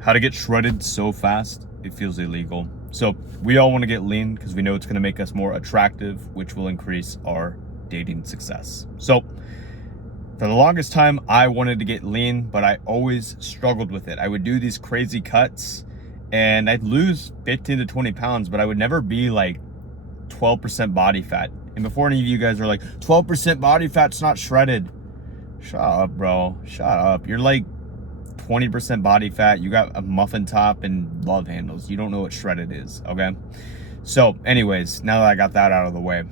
How to get shredded so fast it feels illegal. So we all want to get lean because we know it's going to make us more attractive, which will increase our dating success. So for the longest time, I wanted to get lean, but I always struggled with it. I would do these crazy cuts and I'd lose 15 to 20 pounds, but I would never be like 12% body fat. And before any of you guys are like, 12% body fat's not shredded. Shut up, bro. Shut up. You're like 20% body fat. You got a muffin top and love handles. You don't know what shredded is, okay? So anyways, now that I got that out of the way,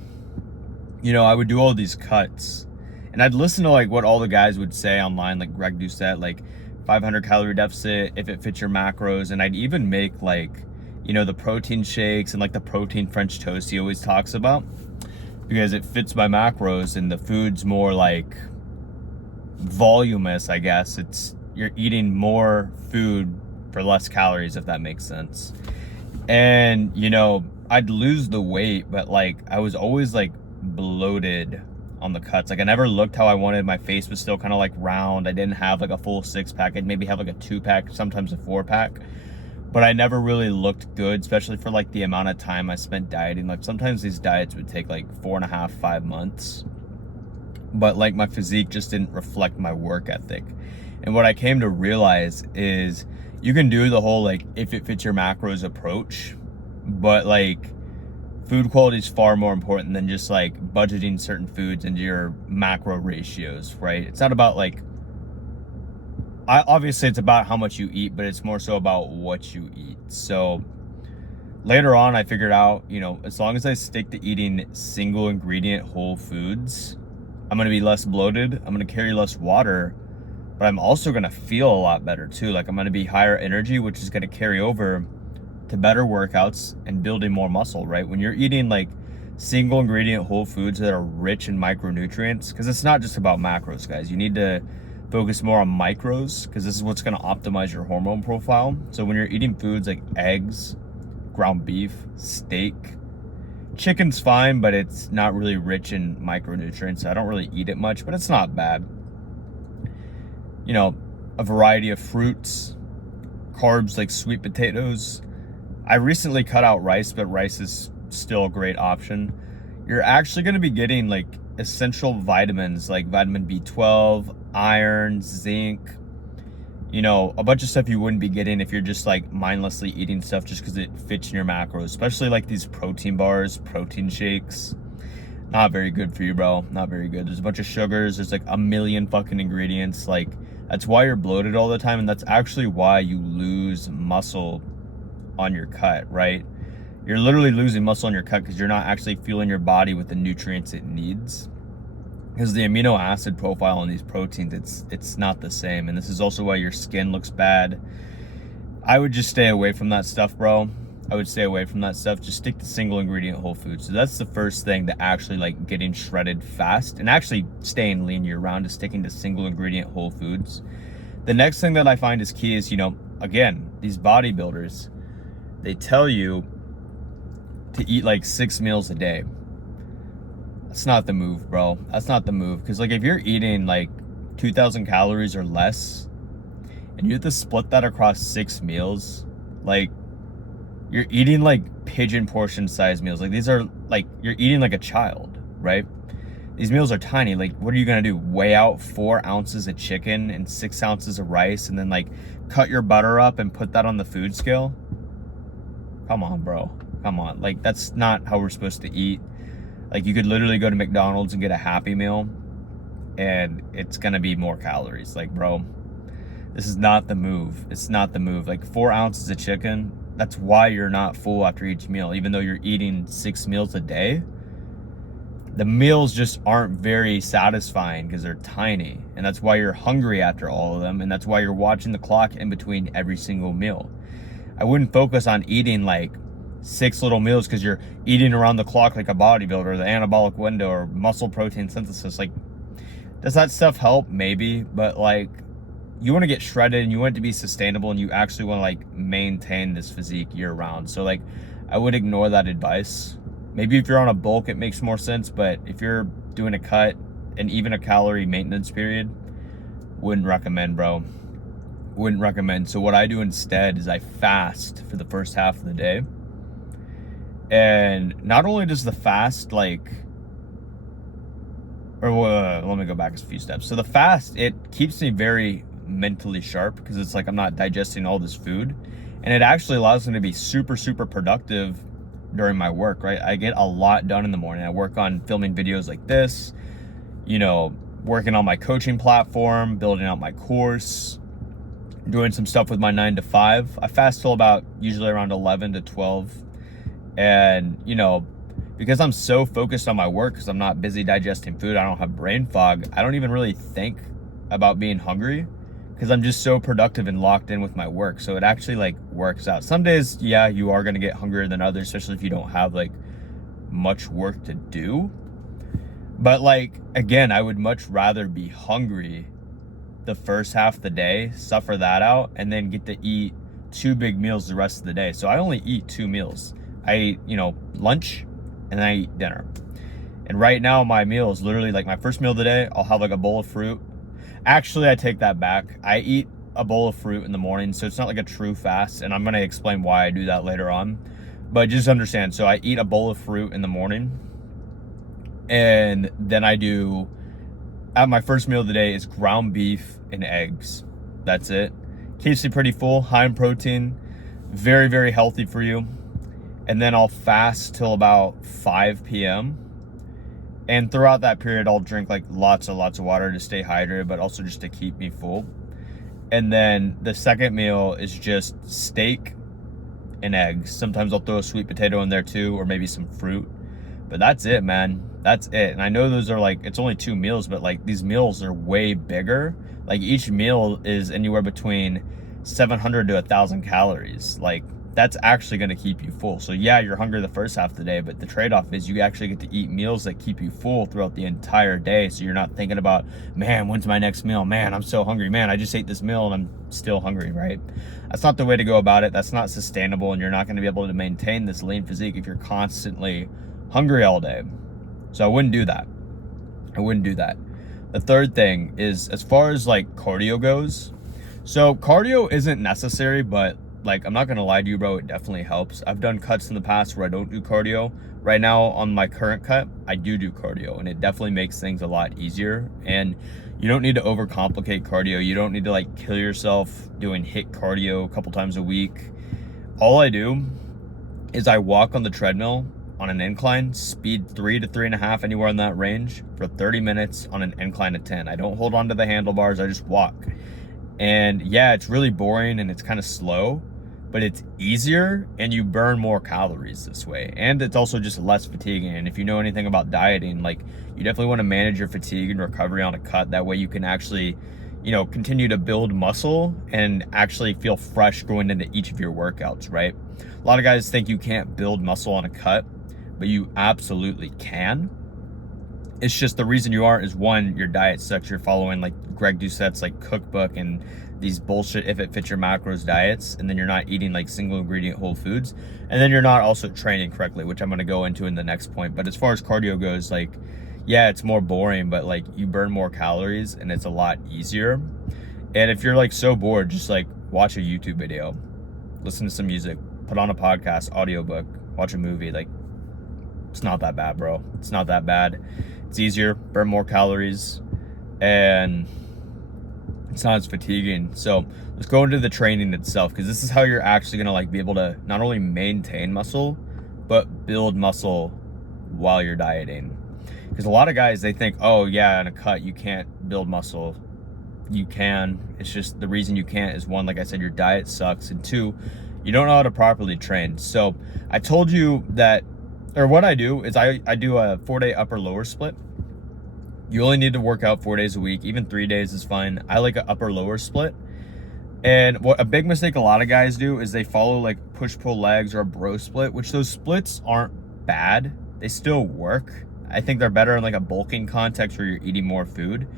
I would do all these cuts and I'd listen to like what all the guys would say online, like Greg Doucette, like 500 calorie deficit if it fits your macros. And I'd even make like, the protein shakes and like the protein French toast he always talks about because it fits my macros and the food's more like voluminous, I guess. You're eating more food for less calories, if that makes sense. And, I'd lose the weight, but like I was always like bloated on the cuts. Like I never looked how I wanted. My face was still kind of like round. I didn't have like a full 6-pack. I'd maybe have like a 2-pack, sometimes a 4-pack. But I never really looked good, especially for like the amount of time I spent dieting. Like sometimes these diets would take like 4.5, 5 months. But like my physique just didn't reflect my work ethic. And what I came to realize is you can do the whole like if it fits your macros approach, but like food quality is far more important than just like budgeting certain foods into your macro ratios, right? It's not about like, obviously it's about how much you eat, but it's more so about what you eat. So later on I figured out, as long as I stick to eating single ingredient whole foods, I'm going to be less bloated. I'm going to carry less water, but I'm also going to feel a lot better too. Like I'm going to be higher energy, which is going to carry over to better workouts and building more muscle, right? When you're eating like single ingredient whole foods that are rich in micronutrients, because it's not just about macros, guys. You need to focus more on micros because this is what's going to optimize your hormone profile. So when you're eating foods like eggs, ground beef, steak, chicken's fine, but it's not really rich in micronutrients. I don't really eat it much, but it's not bad. A variety of fruits, carbs like sweet potatoes. I recently cut out rice, but rice is still a great option. You're actually going to be getting like essential vitamins like vitamin B12, iron, zinc, a bunch of stuff you wouldn't be getting if you're just like mindlessly eating stuff just because it fits in your macros, especially like these protein bars, protein shakes. Not very good for you, bro. Not very good. There's a bunch of sugars. There's like a million fucking ingredients. Like that's why you're bloated all the time. And that's actually why you lose muscle on your cut, right? You're literally losing muscle on your cut because you're not actually fueling your body with the nutrients it needs. Because the amino acid profile on these proteins, it's not the same. And this is also why your skin looks bad. I would just stay away from that stuff, bro. I would stay away from that stuff. Just stick to single ingredient whole foods. So that's the first thing to actually like getting shredded fast and actually staying lean year round is sticking to single ingredient whole foods. The next thing that I find is key is, again, these bodybuilders, they tell you to eat like 6 meals a day. That's not the move, bro. That's not the move. Because like if you're eating like 2,000 calories or less and you have to split that across 6 meals, like you're eating like pigeon portion size meals. Like these are like, you're eating like a child, right? These meals are tiny. Like what are you going to do? Weigh out 4 ounces of chicken and 6 ounces of rice and then like cut your butter up and put that on the food scale? Come on, bro. Come on. Like that's not how we're supposed to eat. Like you could literally go to McDonald's and get a Happy Meal and it's going to be more calories. Like, bro, this is not the move. It's not the move. Like 4 ounces of chicken, that's why you're not full after each meal. Even though you're eating 6 meals a day, the meals just aren't very satisfying because they're tiny. And that's why you're hungry after all of them. And that's why you're watching the clock in between every single meal. I wouldn't focus on eating like 6 little meals because you're eating around the clock like a bodybuilder, the anabolic window or muscle protein synthesis. Like, does that stuff help? Maybe, but like you want to get shredded and you want it to be sustainable and you actually want to like maintain this physique year round. So like I would ignore that advice. Maybe if you're on a bulk, it makes more sense. But if you're doing a cut and even a calorie maintenance period, wouldn't recommend, bro. wouldn't recommend. So what I do instead is I fast for the first half of the day. And not only does the fast let me go back a few steps. So the fast, it keeps me very mentally sharp because it's like I'm not digesting all this food, and it actually allows me to be super, super productive during my work, right? I get a lot done in the morning. I work on filming videos like this, working on my coaching platform, building out my course, doing some stuff with my 9 to 5. I fast till about usually around 11 to 12. And, because I'm so focused on my work, because I'm not busy digesting food, I don't have brain fog, I don't even really think about being hungry because I'm just so productive and locked in with my work. So it actually works out. Some days, yeah, you are going to get hungrier than others, especially if you don't have much work to do. But again, I would much rather be hungry the first half of the day, suffer that out, and then get to eat 2 big meals the rest of the day. So I only eat 2 meals. I eat, lunch, and then I eat dinner. And right now my meal is literally my first meal of the day, I'll have a bowl of fruit. Actually, I take that back. I eat a bowl of fruit in the morning, so it's not a true fast, and I'm going to explain why I do that later on. But just understand, so I eat a bowl of fruit in the morning, and then at my first meal of the day is ground beef and eggs. That's it. Keeps me pretty full, high in protein, very, very healthy for you. And then I'll fast till about 5 p.m. And throughout that period, I'll drink lots and lots of water to stay hydrated, but also just to keep me full. And then the second meal is just steak and eggs. Sometimes I'll throw a sweet potato in there too, or maybe some fruit. But that's it, man. That's it. And I know those are it's only 2 meals, but these meals are way bigger. Each meal is anywhere between 700 to 1,000 calories. That's actually going to keep you full. So yeah, you're hungry the first half of the day, but the trade-off is you actually get to eat meals that keep you full throughout the entire day. So you're not thinking about, man, when's my next meal? Man, I'm so hungry. Man, I just ate this meal and I'm still hungry, right? That's not the way to go about it. That's not sustainable, and you're not going to be able to maintain this lean physique if you're constantly hungry all day. So I wouldn't do that. The third thing is, as far as cardio goes, so cardio isn't necessary, but I'm not gonna lie to you, bro, it definitely helps. I've done cuts in the past where I don't do cardio. Right now on my current cut, I do cardio, and it definitely makes things a lot easier. And you don't need to overcomplicate cardio. You don't need to kill yourself doing HIIT cardio a couple times a week. All I do is I walk on the treadmill on an incline, speed 3 to 3.5, anywhere in that range, for 30 minutes on an incline of 10. I don't hold on to the handlebars, I just walk. And yeah, it's really boring and it's kind of slow, but it's easier and you burn more calories this way. And it's also just less fatiguing. And if you know anything about dieting, you definitely want to manage your fatigue and recovery on a cut. That way you can actually, continue to build muscle and actually feel fresh going into each of your workouts, right? A lot of guys think you can't build muscle on a cut, but you absolutely can. It's just the reason you aren't is, one, your diet sucks. You're following Greg Doucette's cookbook and these bullshit if it fits your macros diets, and then you're not eating single ingredient whole foods, and then you're not also training correctly, which I'm going to go into in the next point. But as far as cardio goes, yeah, it's more boring, but you burn more calories and it's a lot easier. And if you're so bored, just watch a YouTube video, listen to some music, put on a podcast, audiobook, watch a movie. It's not that bad, bro. It's not that bad. It's easier, burn more calories, and it's not as fatiguing. So let's go into the training itself, because this is how you're actually gonna be able to not only maintain muscle, but build muscle while you're dieting. Because a lot of guys, they think, oh yeah, in a cut you can't build muscle. You can. It's just the reason you can't is, one, like I said, your diet sucks, and two, you don't know how to properly train. So I told you that, or what I do is I do a 4-day upper lower split. You only need to work out 4 days a week. Even 3 days is fine. I like an upper lower split. And what a big mistake a lot of guys do is they follow push pull legs or a bro split, which those splits aren't bad. They still work. I think they're better in a bulking context where you're eating more food.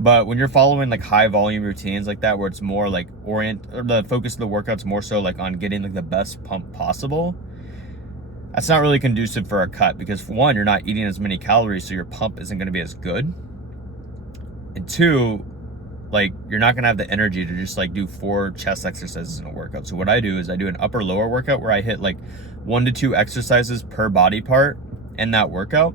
But when you're following high volume routines like that, where it's more or the focus of the workout's more so on getting the best pump possible, that's not really conducive for a cut, because for one, you're not eating as many calories, so your pump isn't going to be as good. And two, like, you're not gonna have the energy to just like do 4 chest exercises in a workout. So what I do is I do an upper lower workout where I hit like 1 to 2 exercises per body part in that workout,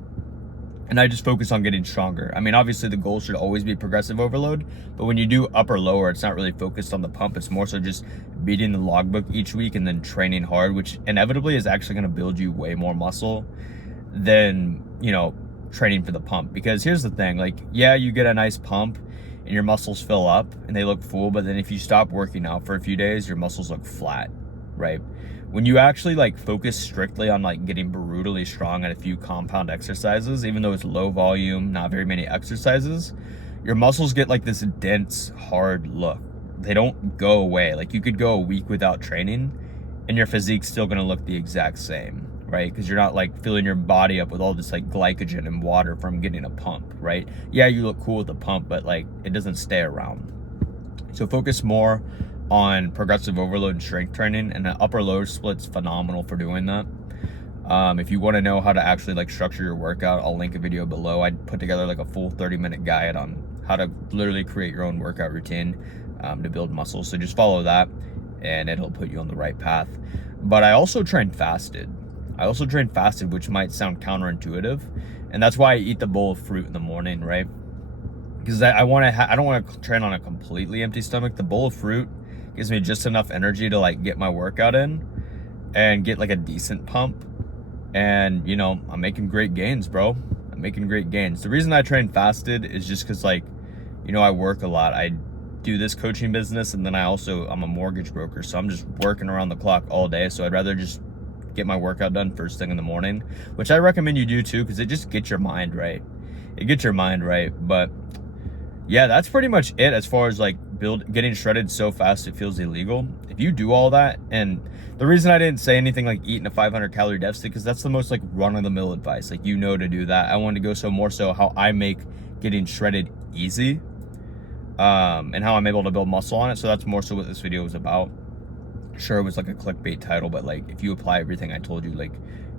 and I just focus on getting stronger. I mean, obviously the goal should always be progressive overload, but when you do upper lower, it's not really focused on the pump. It's more so just beating the logbook each week and then training hard, which inevitably is actually going to build you way more muscle than, you know, training for the pump. Because here's the thing, like, yeah, you get a nice pump and your muscles fill up and they look full, but then if you stop working out for a few days, your muscles look flat, right? When you actually like focus strictly on like getting brutally strong at a few compound exercises, even though it's low volume, not very many exercises, your muscles get like this dense, hard look. They don't go away. Like, you could go a week without training and your physique's still gonna look the exact same, right? Because you're not like filling your body up with all this like glycogen and water from getting a pump, right? Yeah, you look cool with the pump, but like it doesn't stay around. So focus more on progressive overload and strength training, and an upper lower split's phenomenal for doing that. If you want to know how to actually like structure your workout, I'll link a video below. I put together like a full 30-minute guide on how to literally create your own workout routine to build muscle. So just follow that and it'll put you on the right path. But I also train fasted. Which might sound counterintuitive, and that's why I eat the bowl of fruit in the morning, right? Because I don't want to train on a completely empty stomach. The bowl of fruit gives me just enough energy to like get my workout in and get like a decent pump. And, you know, I'm making great gains, bro. I'm making great gains. The reason I train fasted is just because, like, you know, I work a lot. I do this coaching business, and then I'm a mortgage broker, so I'm just working around the clock all day. So I'd rather just get my workout done first thing in the morning, which I recommend you do too, because it just gets your mind right. But yeah, that's pretty much it as far as like getting shredded so fast it feels illegal. If you do all that, and the reason I didn't say anything like eating a 500 calorie deficit, because that's the most like run-of-the-mill advice, like, you know, to do that. I wanted to go more so how I make getting shredded easy, and how I'm able to build muscle on it. So that's more so what this video was about. Sure, it was like a clickbait title, but like, if you apply everything I told you, like,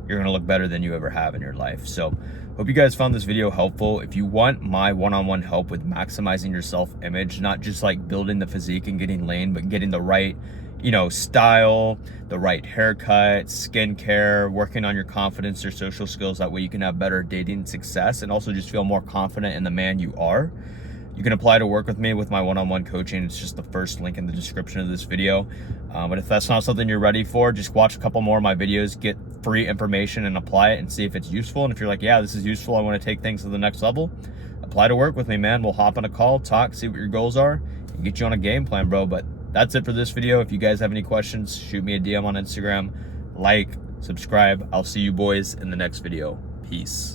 you're gonna look better than you ever have in your life. So hope you guys found this video helpful. If you want my one-on-one help with maximizing your self-image, not just like building the physique and getting lean, but getting the right, you know, style, the right haircut, skincare, working on your confidence, your social skills, that way you can have better dating success and also just feel more confident in the man you are, you can apply to work with me with my one-on-one coaching. It's just the first link in the description of this video. But if that's not something you're ready for, just watch a couple more of my videos, get free information and apply it and see if it's useful. And if you're like, yeah, this is useful, I want to take things to the next level, apply to work with me, man. We'll hop on a call, talk, see what your goals are, and get you on a game plan, bro. But that's it for this video. If you guys have any questions, shoot me a DM on Instagram, like, subscribe. I'll see you boys in the next video. Peace.